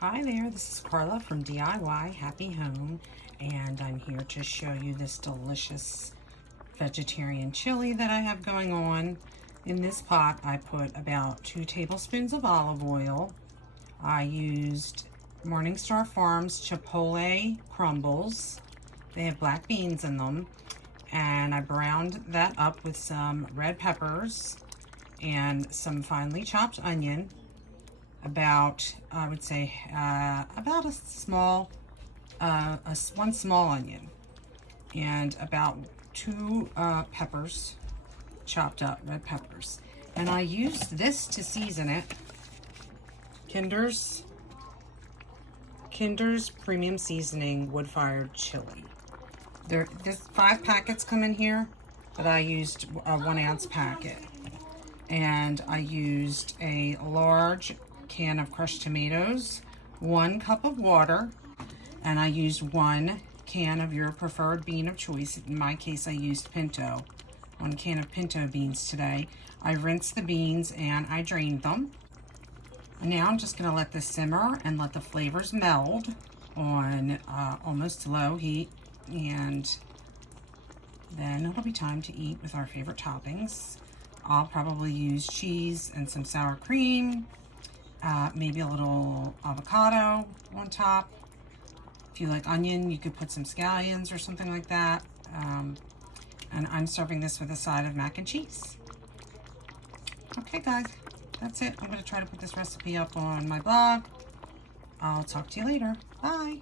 Hi there, this is Carla from DIY Happy Home, and I'm here to show you this delicious vegetarian chili that I have going on. In this pot, I put about 2 tablespoons of olive oil. I used Morningstar Farms Chipotle crumbles. They have black beans in them, and I browned that up with some red peppers and some finely chopped onion. About, I would say, about a small, one small onion, and about 2 peppers, chopped up red peppers. And I used this to season it. Kinder's Premium Seasoning Wood-Fired Chili. There's 5 packets come in here, but I used a 1 ounce packet. And I used a large can of crushed tomatoes, 1 cup of water, and I used 1 can of your preferred bean of choice. In my case, I used pinto. 1 can of pinto beans today. I rinsed the beans and I drained them. And now I'm just going to let this simmer and let the flavors meld on almost low heat, and then it'll be time to eat with our favorite toppings. I'll probably use cheese and some sour cream, maybe a little avocado on top. If you like onion, you could put some scallions or something like that. And I'm serving this with a side of mac and cheese. Okay guys, that's it. I'm going to try to put this recipe up on my blog. I'll talk to you later. Bye.